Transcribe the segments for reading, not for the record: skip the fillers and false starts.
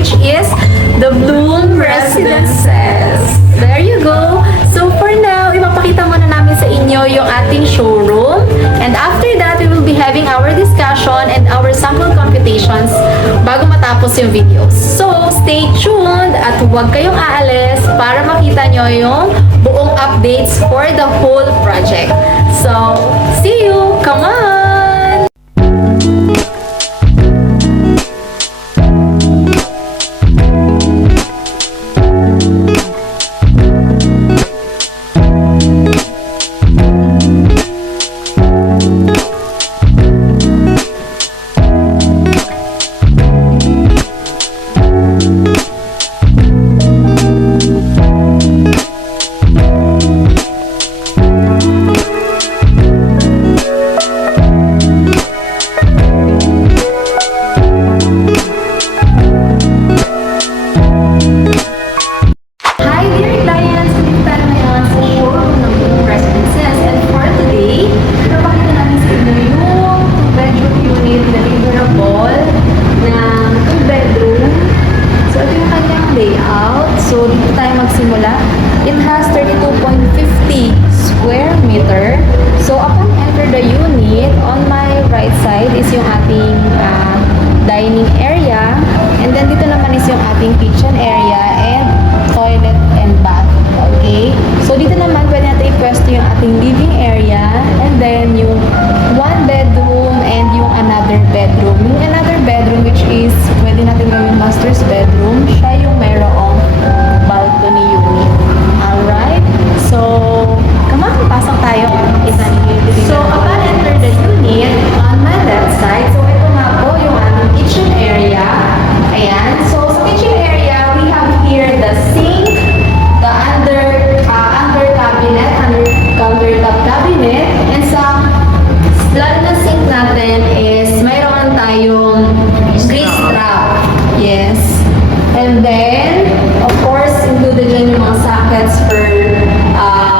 which is the Bloom Residences. There you go. So for now, ipapakita muna namin sa inyo yung ating showroom. And after that, we will be having our discussion and our sample computations bago matapos yung videos. So stay tuned at huwag kayong aalis para makita nyo yung buong updates for the whole project. So, see you! Come on! It has 32.50 square meter. So upon enter the unit, on my right side is yung ating dining area, and then dito naman is yung ating kitchen area and toilet and bath. Okay? So dito naman pwede natin i-pwesto yung ating living area, and then yung one bedroom and yung another bedroom. Yung another bedroom, which is pwede natin gawing master's bedroom, siya yung mayroong balcony unit. Alright? So, come on, pasok tayo. So, upon enter the unit, on my left side, so ito nga po yung ating kitchen area. Ayan. So, sa kitchen area, we have here the sink, the countertop cabinet, and sa lalo na sink natin is mayroon tayong grease trap. Yes. And then, of course, included dyan yung mga sockets for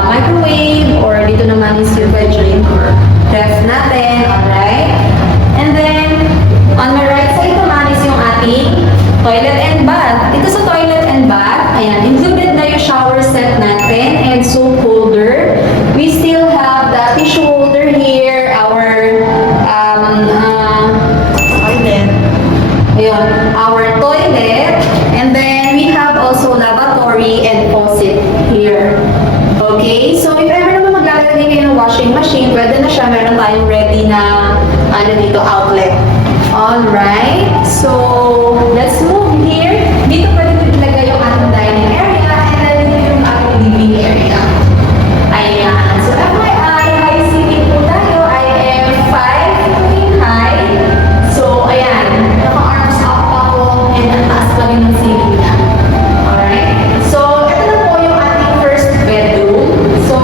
microwave, or dito naman is yung bedroom or ref natin. Alright? And then, on my right side naman is yung ating toilet and bath. Ito sa toilet and bath, ayan, included na yung shower set natin and soap holder. We still have the tissue holder here, our toilet. Ayun, our toilet. And then, we have also lavatory and faucet here. Okay? So, if ever naman maglalagay kayo ng washing machine, pwede na siya. Meron tayong ready na, dito, outlet. Alright? So, let's move here. Dito pwede nyo ilagay yung ating dining area, and then dito yung ating living area. Ayan. So, FYI, high ceiling po tayo. I am 5 feet high. So, ayan. Naka-arms up ako, and ang taas pa rin ng ceiling niya. Alright? So, ito na po yung ating first bedroom. So,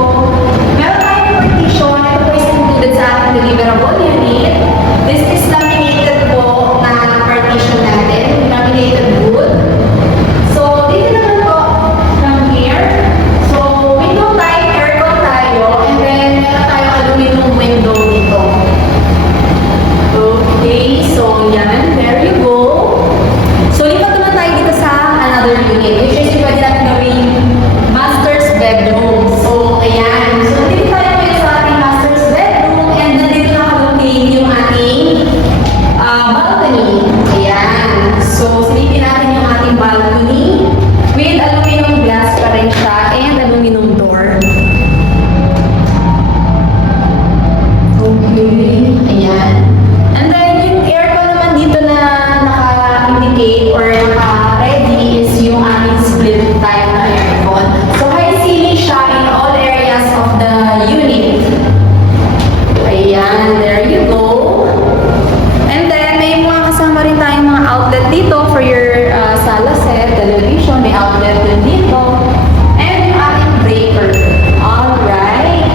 meron tayong partition. Ito po is included sa ating deliverable unit. This is laminated po na partition natin. Laminated Okay, so yan, there you go. So, lipat naman tayo dito sa another unit, which is yung pwede natin gawing master's bedroom. So, ayan. So, dito tayo ngayon sa ating master's bedroom and nandito nakalungin yung ating balcony. Ayan. So, silipin natin yung ating balcony with aluminum glass pa rin siya and aluminum door. Okay. Ayan. And then, yung aircon naman dito na naka-indicate or naka-ready is yung aming split type na aircon. So, high ceiling siya in all areas of the unit. Ayan, there you go. And then, may mga kasama rin tayong mga outlet dito for your sala set, television, may outlet din dito. And yung ating breaker. Alright.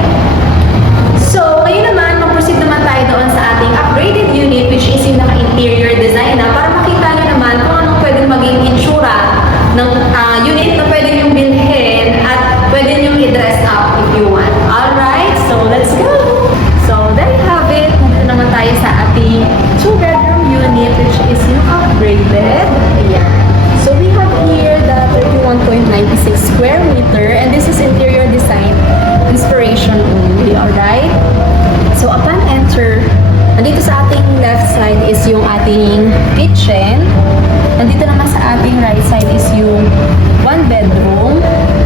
So, ngayon naman, mag-proceed naman tayo doon sa ating upgraded unit which is yung naka-interior design na para makita nyo naman kung anong pwedeng maging itsura ng unit na pwede nyo bilhin at pwede nyo i-dress up if you want. Alright, so let's go! So, there you have it. Nandito naman tayo sa ating 2-bedroom unit which is yung upgraded. Ayan. So, we have here the 31.96 square meter and this is interior design inspiration only, alright? So, upon enter, nandito sa ating left side is yung ating kitchen. Nandito naman sa ating right side is yung 1 bedroom.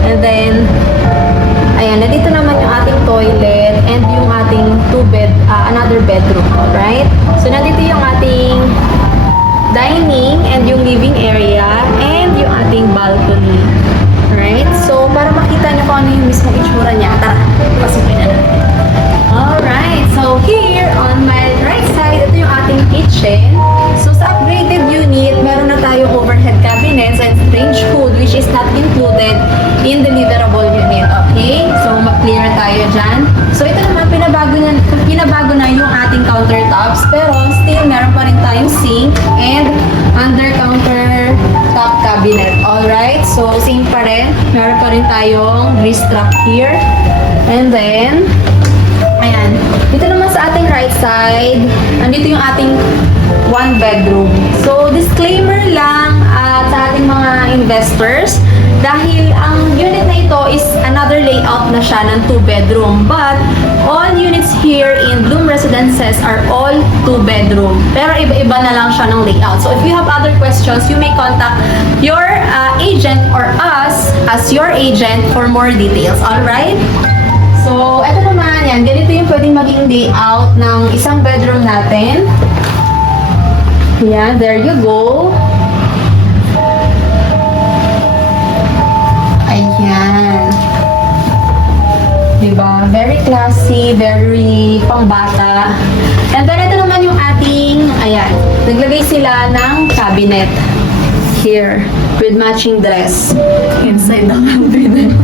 And then, ayan, nandito naman yung ating toilet and yung ating another bedroom, alright? So, nandito yung ating dining and yung living area and yung ating balcony. Alright? So, para makita nyo kung ano yung mismong itsura niya, tara, pasukin na natin. Alright, so here on my right side, ito yung ating kitchen. So, sa upgraded unit, meron na tayong overhead cabinets and range hood which is not included in the deliverable unit. Okay? So, ma-clear tayo dyan. So, ito naman, pinabago na yung ating countertops, pero still, meron pa rin tayong sink and under counter top cabinet. Alright? So, same pa rin. Meron pa rin tayong grease trap here. And then, ayan. Dito naman sa ating right side, nandito yung ating 1 bedroom. So, disclaimer lang sa ating mga investors, dahil ang unit na ito is another layout na siya ng 2 bedroom. But, all units here in Bloom Residences are all 2 bedroom. Pero iba-iba na lang siya ng layout. So, if you have other questions, you may contact your agent or us as your agent for more details. Alright? So, eto naman, yan. Ganito yung pwedeng maging layout ng isang bedroom natin. Yan, there you go. Ayan. Diba? Very classy, very pangbata. And then, ito naman yung ating, ayan, naglagay sila ng cabinet here with matching dress inside the cabinet.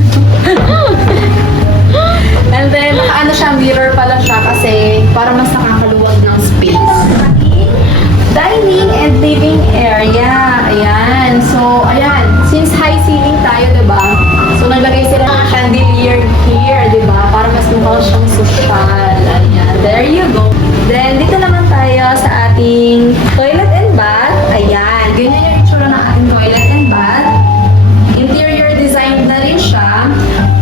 And then, ano siya, mirror pala siya kasi para mas nakakaluwag ng space. Dining and living area. Ayan. So, ayan. Since high ceiling tayo, diba? So, naglagay sila ng chandelier here, diba? Para mas mukhang siyang social. Ayan. There you go. Then, dito naman tayo sa ating toilet and bath. Ayan. Ganyan yung itsura ng ating toilet and bath. Interior design na rin siya.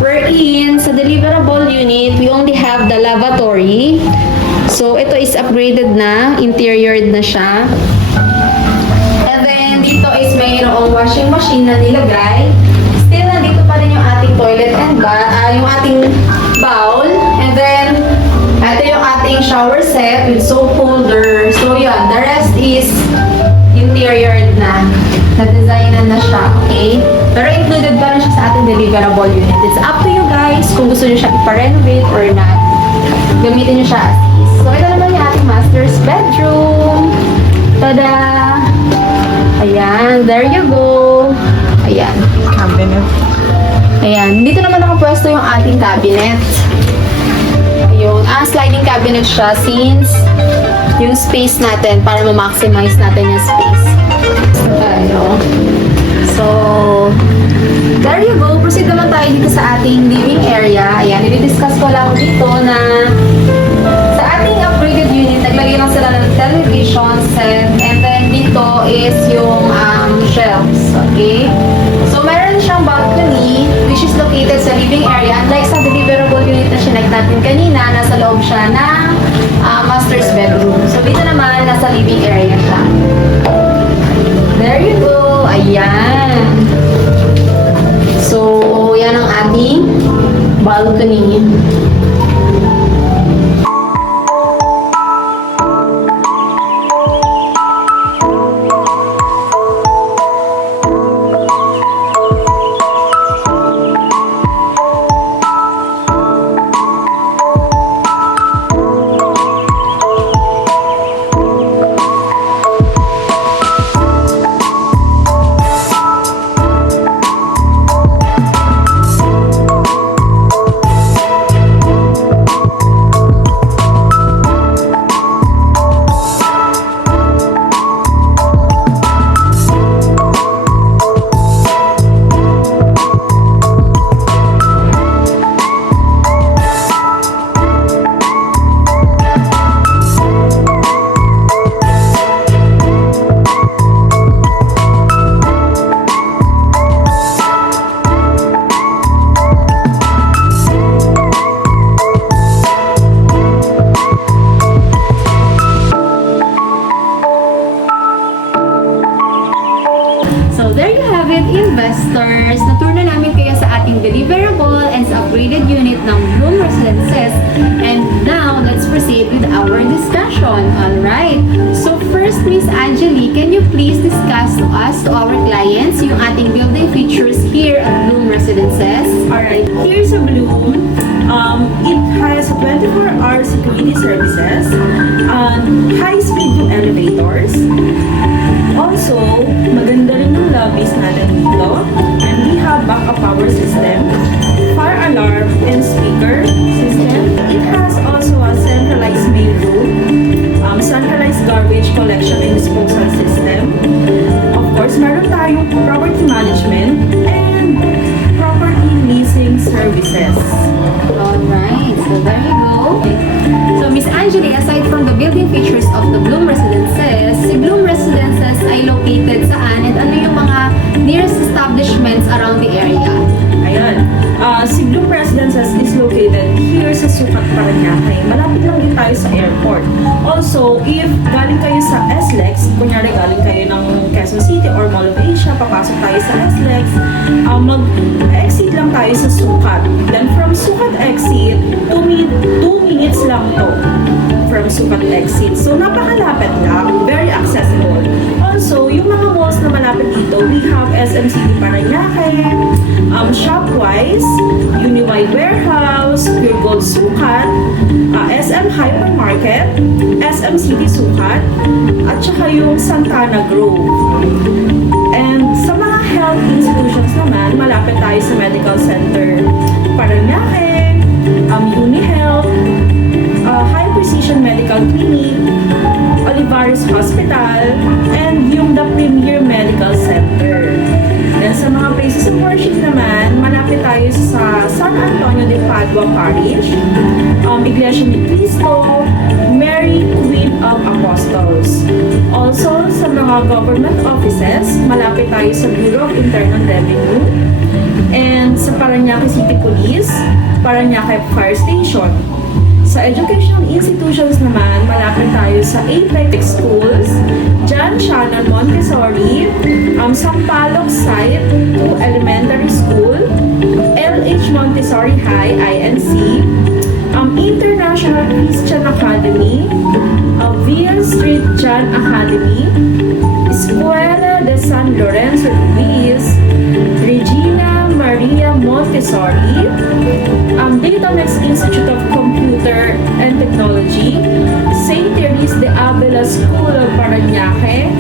Wherein, sa deliverable unit, we only have the lavatory. So, ito is upgraded na. Interiored na siya. And then, dito is mayroong washing machine na nilagay. Still, nandito pa rin yung ating toilet and bath, yung ating bowl. And then, ito yung ating shower set with soap holder. So, yun. The rest is interiored na. Na-designan na siya. Okay? Pero included pa rin siya sa ating deliverable unit. It's up to you guys kung gusto nyo siya ipa-renovate or not. Gamitin nyo siya as is. So, ito naman yung ating master's bedroom. Tada! Ayan, there you go. Ayan. Cabinet. Ayan, dito naman nakapwesto yung ating cabinet. Ayun, sliding cabinet siya since yung space natin para ma-maximize natin yung space. Ayun. So, there you go. Proceed naman tayo dito sa ating living area. Ayan, i-discuss ko lang dito na sa ating upgraded unit, naglagay lang sila ng television is yung shelves. Okay? So, meron siyang balcony which is located sa living area. Unlike sa deliverable unit na sinek natin kanina, nasa loob siya ng master's bedroom. So, dito naman, nasa living area siya. There you go. Ayan. So, yan ang ating balcony. So there you have it, investors. Natour na namin kayo sa ating deliverable and sa upgraded unit ng Bloom Residences. And now, let's proceed with our discussion. Alright. So first, Miss Angeli, can you please discuss to us, to our clients, yung ating building features here at Bloom Residences? Alright, here's a Bloom. It has 24-hour security services, high-speed elevators. Also, maganda rin yung lobbies natin dito. And we have backup power system, fire alarm, and speaker system. It has also a centralized mail room, centralized garbage collection and disposal system. Of course, meron tayong property management and property leasing services. Alright, so there you go. So, Miss Angeli, aside from the building features of the Bloom Residences, si Bloom Residences ay located saan and ano yung mga nearest establishments around the area? Ayan. Si Bloom Residences is located here sa Sukat, Parañaque. Malapit lang din tayo sa airport. Also, if galing kayo sa SLEX, kunyari galing kayo ng Quezon City or Mall of Asia, papasok tayo sa SLEX, mag-exit lang tayo sa Sukat. Then from Sukat exit, 2 minutes lang to from Sukat exit. So, napakalapit lang. Very accessible. Also, yung mga malls na malapit dito, we have SM City Parañaque, Shopwise, Uniwide Warehouse, Pure Gold Sukat, SM Hypermarket, SM City Sukat, at saka yung Santana Grove. And sa mga health institutions naman, malapit tayo sa Medical Center Parañaque, UniHealth, High Precision Medical Clinic, Olivares Hospital, and yung The Premier Medical Center. Then sa mga places of worship naman, malapit tayo sa San Antonio de Padua Parish, Iglesia ni Cristo, Mary Queen of Apostles. Also, sa mga government offices, malapit tayo sa Bureau of Internal Revenue, and sa Parañaque City Police, Parañaque Fire Station. Sa educational institutions naman, malapit tayo sa Apex Schools, John Shannon Montessori, Sampaloc Site 2 Elementary School, LH Montessori High, INC, International Christian Academy, Villa Street John Academy, Escuela de San Lorenzo Luis, Regina Maria Montessori, Datamex Institute of Computer and Technology, St. Therese de Avila School of Parañaque,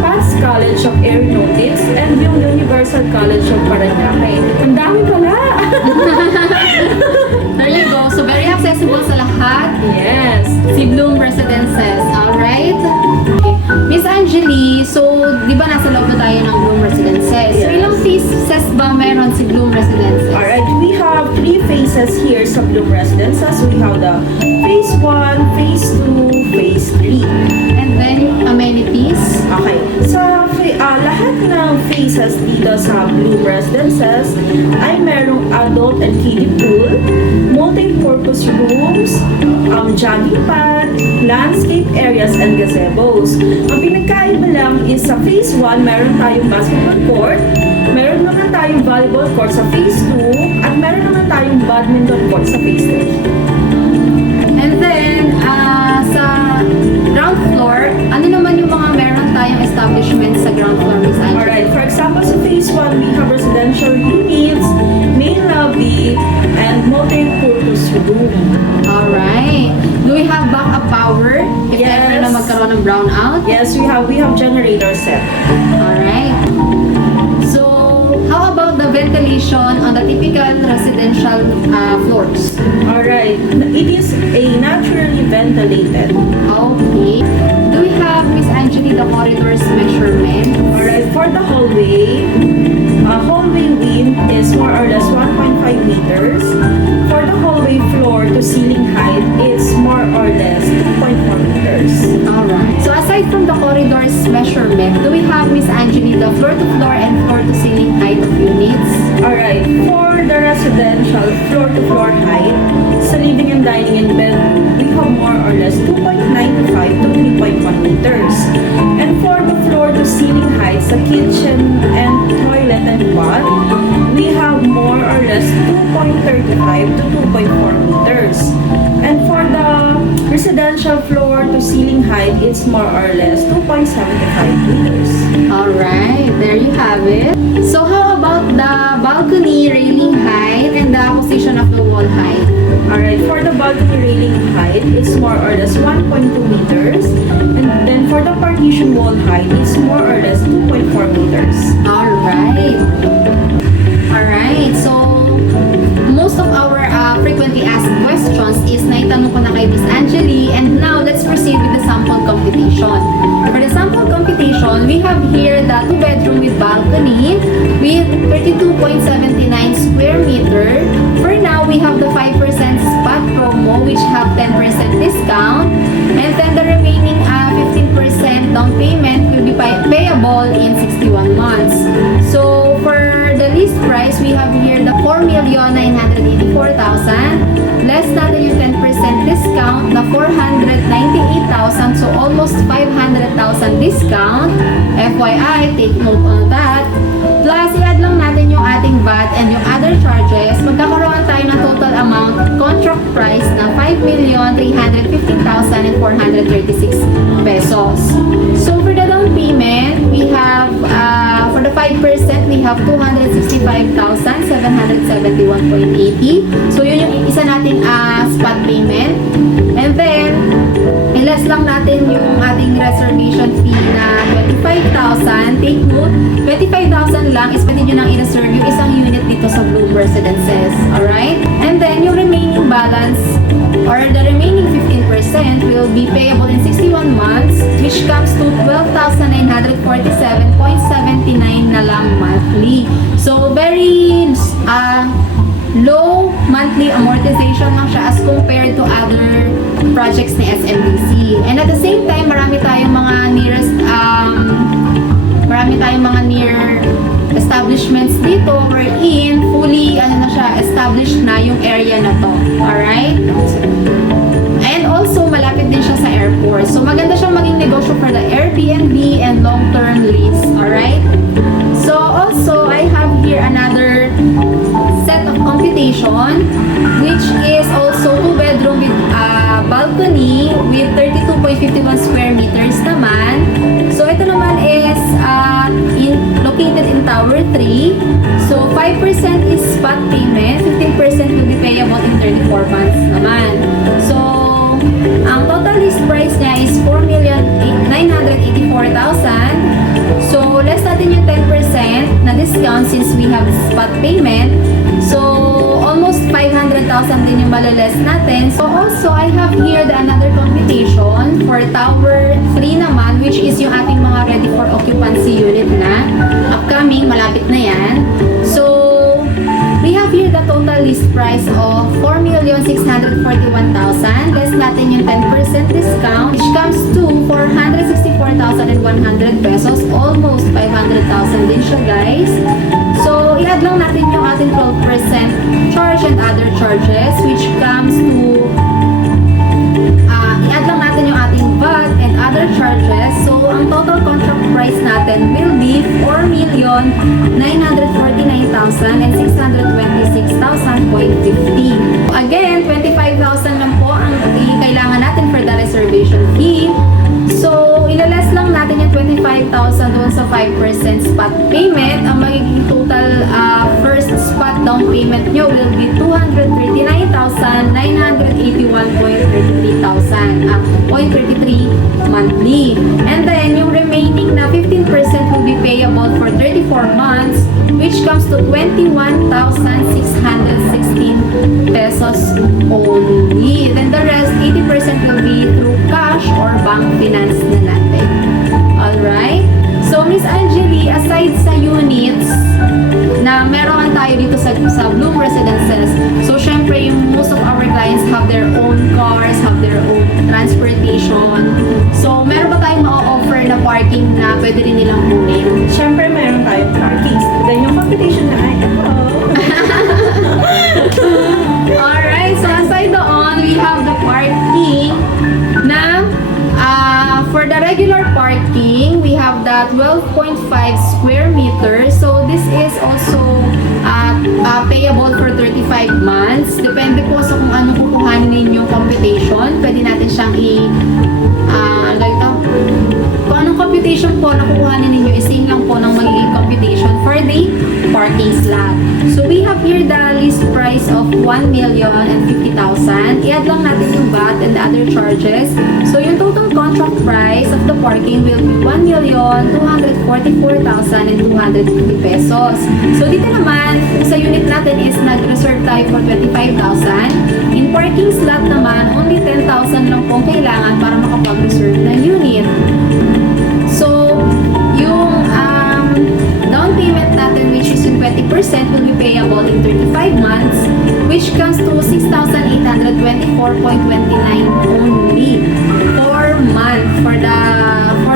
Paz College of Aeronautics, and yung Universal College of Parañaque. Ang dami pala! There you go. So, very accessible sa lahat. Yes! Si Bloom Residences. Alright? Miss Angeli, so, di ba nasa loob na tayo ng Bloom Residences? So, Yes. ilang phases ba meron si Bloom Residences? Alright, we have 3 phases here sa Bloom Residences. We have the Phase 1, Phase 2, Phase 3. And then, amenities? Okay. Sa amenities dito sa Bloom Residences ay merong adult and kiddie pool, multi-purpose rooms, jogging pad, landscape areas, and gazebos. Ang pinagkaiba lang is sa Phase 1, meron tayong basketball court, meron naman tayong volleyball court sa Phase 2, at meron naman tayong badminton court sa Phase 3. And then, sa ground floor, ano naman yung mga meron tayong establishments sa ground floor, Miss Angie? Alright, for example, sa Phase 1, we have residential units, main lobby, and multi-purpose room. Alright. Do we have backup power if Yes. ever na magkaroon ng brownout? Yes, we have generator set. Alright. So, how about the ventilation on the typical residential floors? Alright, it is a naturally ventilated. Okay. Do we have, Miss Angie, the corridors measurement? Alright, for the hallway width is more or less 1.5 meters. For the hallway floor to ceiling height, it's more or less 2.4 meters. Alright. So, aside from the corridors measurement, do we have, Miss Angie, the floor-to-floor and floor-to-ceiling height of units? Alright, for the residential floor-to-floor height, sa living and dining and bedroom, we have more or less 2.95 to 3.1 meters. And for the floor-to-ceiling height sa kitchen and toilet and bath, we have more or less 2.35 to 2.4 meters. And for the residential floor-to-ceiling height, it's more or less 2.75 meters. Alright, there you have it. So, how about the balcony railing height and the position of the wall height? Alright, for the balcony railing height, it's more or less 1.2 meters. And then for the partition wall height, it's more or less 2.4 meters. Alright. Alright, so most of our frequently asked questions is naitanong ko na kay Miss Angeli, and now let's proceed with the sample computation. For the sample computation, we have here the 2-bedroom with balcony with 32.79 square meter. For now, we have the 5% spot promo which have 10% discount, and then the remaining 15% down payment will be payable in 61 months. So for the list price, we have here the 4,984,000. Less natin yung 10% discount na 498,000. So almost 500,000 discount. FYI, take note on that. Plus, i-add lang natin yung ating VAT and yung other charges. Magkakaroon tayo ng total amount contract price na 5,315,436 pesos. So for the down payment, we have for the 5%, we have 265,771.80. So yun yung isa nating spot payment. And then, ilas lang natin yung ating reservation fee na 25,000. Take note, 25,000 lang is pwede nyo nang i-reserve yung isang unit dito sa Bloom Residences. Alright? And then, yung remaining balance or the remaining 15% will be payable in 61 months, which comes to 12,947.79 na lang monthly. So, very low monthly amortization lang siya as compared to other projects ni SMDC. And at the same time, marami tayong mga near establishments dito wherein fully established na yung area na to. Alright? And also, malapit din siya sa airport. So, maganda siyang maging negosyo for the Airbnb and long-term lease. Alright? So, also, I have here another set of computation, which is also 2-bedroom with balcony with 32.51 square meters naman. So, ito naman is located in Tower 3. So, 5% is spot payment, 15% will be payable in 34 months naman. So, ang total list price niya is 4,984,000. So, less natin yung 10% na discount since we have spot payment. So, almost 500,000 din yung maliless natin. So, also, I have here another computation for Tower 3 naman, which is yung ating mga ready for occupancy unit na. Upcoming, malapit na yan. So, we have here the total list price of 4,641,000. Less natin yung 10% discount, which comes to 464,100 pesos. Almost 500,000 lang din siya, guys. So, i-add lang natin yung ating 12% charge and other charges, which comes to i-add lang natin yung ating VAT and other charges. So, ang total contract price natin will be 4,949,626,000.50. Again, 25,000 lang po ang kailangan natin for the reservation fee. So, ilales lang natin yung 25,000 doon sa 5% spot payment. Ang magiging total first spot down payment nyo will be 239,981.33 monthly. And then, yung remaining na 15% will be payable for 34 months, which comes to 21,616 pesos only. Then the rest, 80% will be through cash or bank finance na natin. Alright? So, Miss Angeli, aside sa units na meron tayo dito sa Bloom Residences, so syempre yung most of our clients have their own cars, have their own transportation. So, meron ba tayong ma-offer na parking na pwede rin nilang kunin? Siyempre, meron tayong parking. Then yung computation na ay, Alright, so aside doon, we have the parking na for the regular parking, we have that 12.5 square meters. So this is also payable for 35 months. Depende po sa kung ano kukuhanin ninyong computation. Pwede natin siyang kung anong computation po na kukuhanin ninyo, ising lang po ng magiging computation for the parking slot. So we have here the list price of 1,050,000. I-add lang natin yung VAT and the other charges. So yung total contract price of the parking will be 1,244,250 pesos. So dito naman, sa unit natin is nag-reserve tayo for 25,000. In parking slot naman, only 10,000 lang pong kailangan para makapag-reserve ng unit. So, yung down payment natin, which is yung 20%, will be payable in 35 months, which comes to 6,824.29 only per month for 35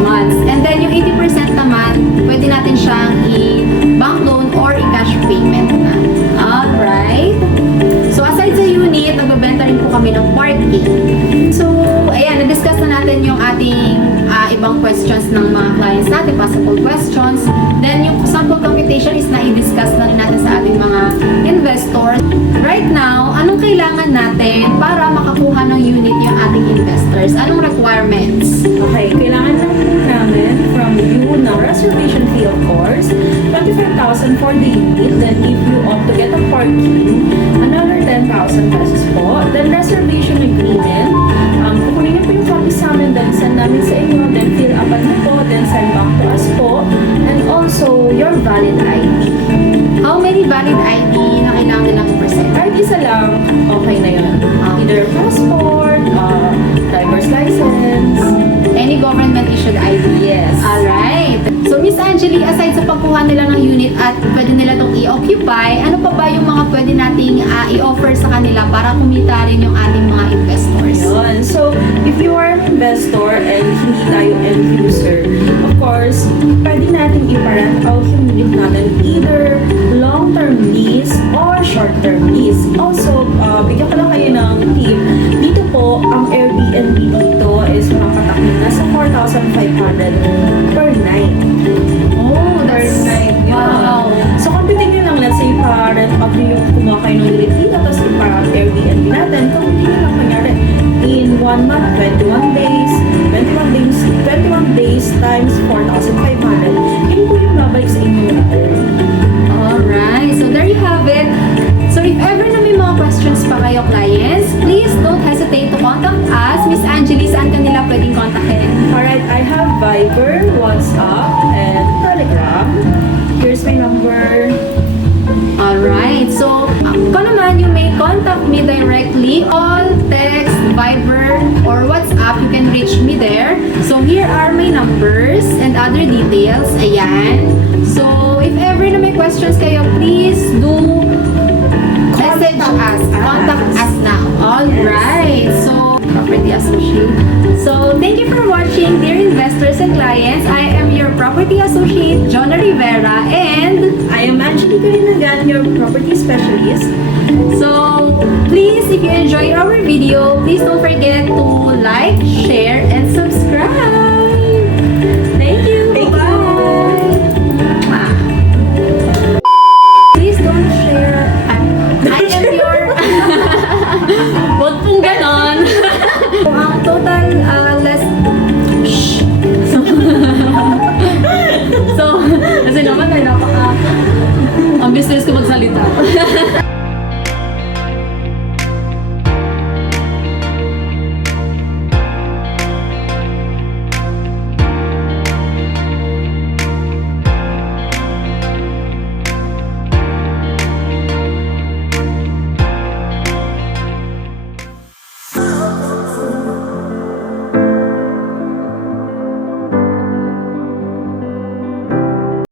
months. And then yung 80% naman, pwede natin siyang i-bank loan or i-cash payment na. Alright? So, aside sa unit, nagbebenta rin po kami ng parking. So, ayan, na-discuss na natin yung ating ibang questions ng mga clients natin, possible questions. Then, yung sample computation is na-i-discuss na rin natin sa ating mga investors. Right now, anong kailangan natin para makakuha ng unit yung ating investors? Anong requirements? okay, kailangan lang po namin from you ng reservation fee, of course, 25,000 for the unit. Then, if you opt to get a parking, another 10,000 pesos po. Then, reservation agreement. Kukunin niyo po yung copy sa amin, then send namin sa inyo, then fill upan niyo po, then send back to us po. And also, your valid ID. How many valid ID na kailangan nilang i-present? Kahit isa lang, okay na yun. Either passport, driver's license, Any government-issued ID? yes. Alright. So, Miss Angeli, aside sa pagkuha nila ng unit at pwede nila itong i-occupy, ano pa ba yung mga pwede nating i-offer sa kanila para kumita rin yung ating mga investors? Yun. So, if you are an investor and hindi tayo end user, of course, pwede natin i-rent out yung unit natin either long-term lease or short-term lease. Also, bigyan ko lang kayo ng tip. Dito po, ang Airbnb dito is makapatak na sa 4,500 per night. Oh, Per that's... night. Wow. So, computing nyo lang, let's say, pa-rent out nyo yung kumuha kayo ng unit dito, tapos ipa-Airbnb natin, computing nyo lang, kunyari, in 1 month, 21 days, 21 days times 4,500. Yun po yung babalik sa inyo return. Alright. So, there you have it. So, if ever na may mga questions pa kayo, clients, please don't hesitate to contact us. Miss Angeli, saan kanila pwedeng kontakin? Alright, I have Viber, WhatsApp, and Telegram. Here's my number. Alright. So, kung naman, you may contact me directly. All text, Viber, or WhatsApp, you can reach me there. So, here are my numbers and other details. Ayan. So, if ever na may questions kayo, please do message us. Contact us now. Alright. So, Property Associate. So, thank you for watching, dear investors and clients. I am your Property Associate, Jonah I'm your property specialist. So, please, if you enjoyed our video, please don't forget to like, share, and